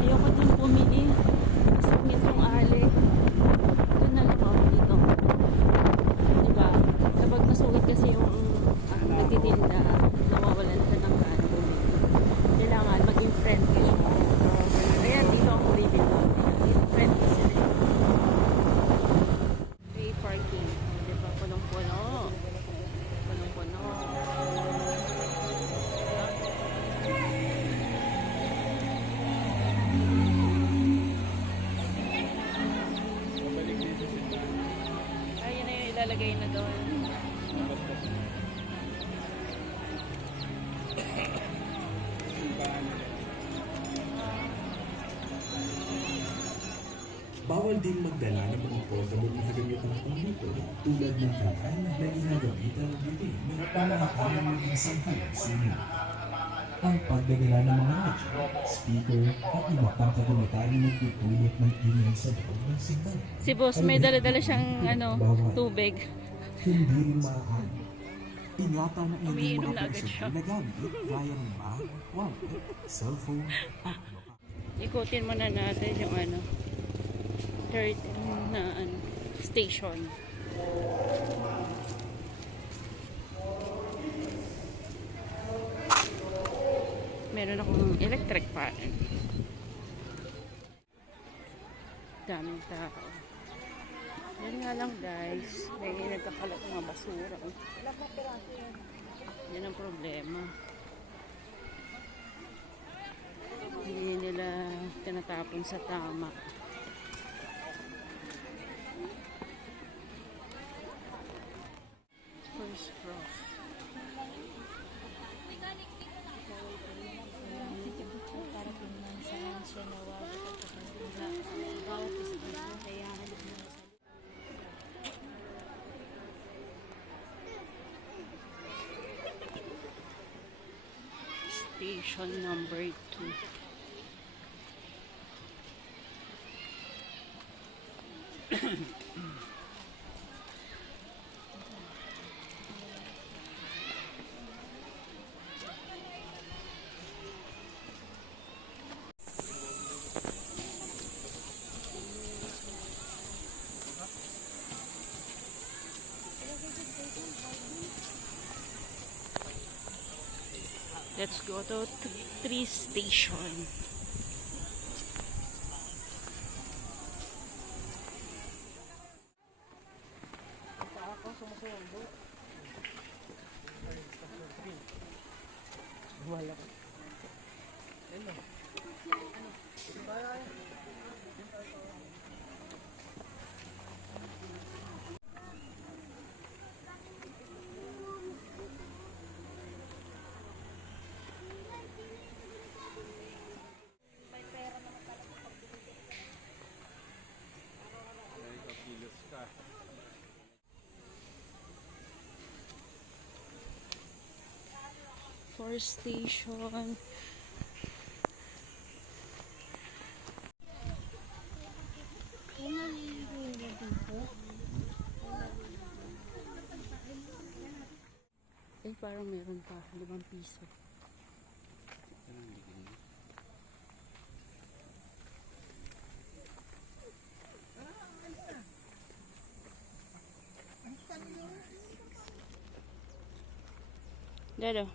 Ayoko dun pumili. Masungit yung ali. Doon na lang ako dito. Diba? Kapag masungit kasi yung nagtitinda, nawawalan ka ng gaan bumili. Kailangan maging friendly. Kaya dito ako bumili. Friendly sila. Free parking. Diba? Punong-puno. Punong-puno. Ayun na yung ilalagay na doon. Bawal din magdala ng mga portable na gamitan ng komputer tulad ng kakay na ginagamitan ng bitin para makakaya ng sampulang sunog. Ang pagdadala ng mga radyo, speaker, at iba pang kagamitan na nagtutulot ng ingay sa loob ng simbahan. Si boss may dala-dala siyang tubig. Hindi rin maaari. Ingatan na hindi Umiinom mga na agad siya. personal na gamit gaya ng bag, wallet, cellphone, at lokal. Ikutin muna natin yung third na station. Meron akong electric fan. Daming tao. Yan nga lang guys, may nagkakalat ng mga basura. Yan ang problema. Hindi nila tinatapon sa tama. First cross. Para tingnan saan siya nawawag at bawat isa kaya hanap mo sa Station number 2. Let's go to 3 station. Wala ko. Hello. First station. Eh, parang meron pa. 5 piso. Dado.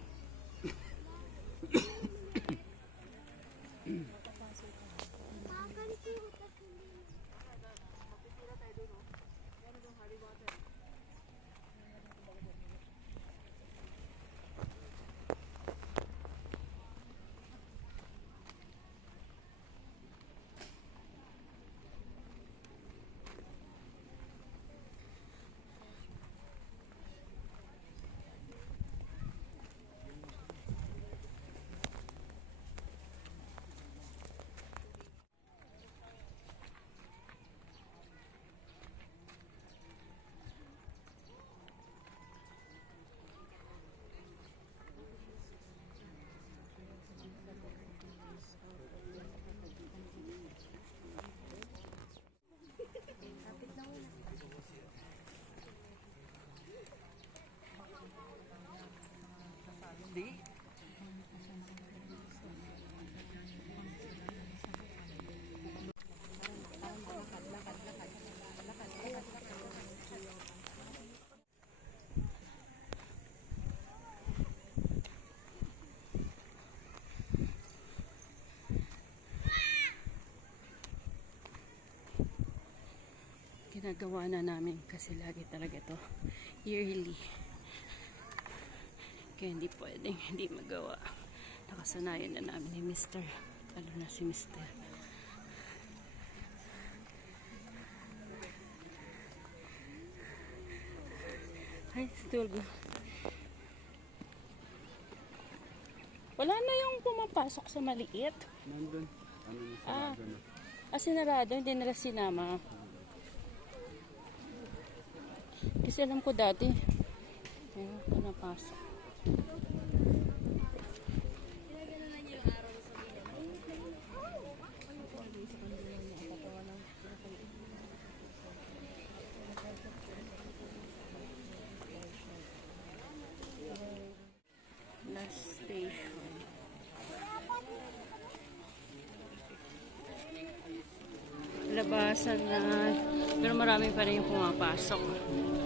ginagawa na namin kasi lagi talaga to yearly. Kaya hindi pwedeng hindi magawa. Nakasanayan na namin ni Mr. Lalo na si Mr. Ay, still go. Wala na yung pumapasok sa maliit. Nandun. Ano na sarado na. Sinarado, hindi nila sinama. Kasi alam ko dati, ayun, pinapasok. Last station. Labasan na, pero marami pa rin yung pumapasok.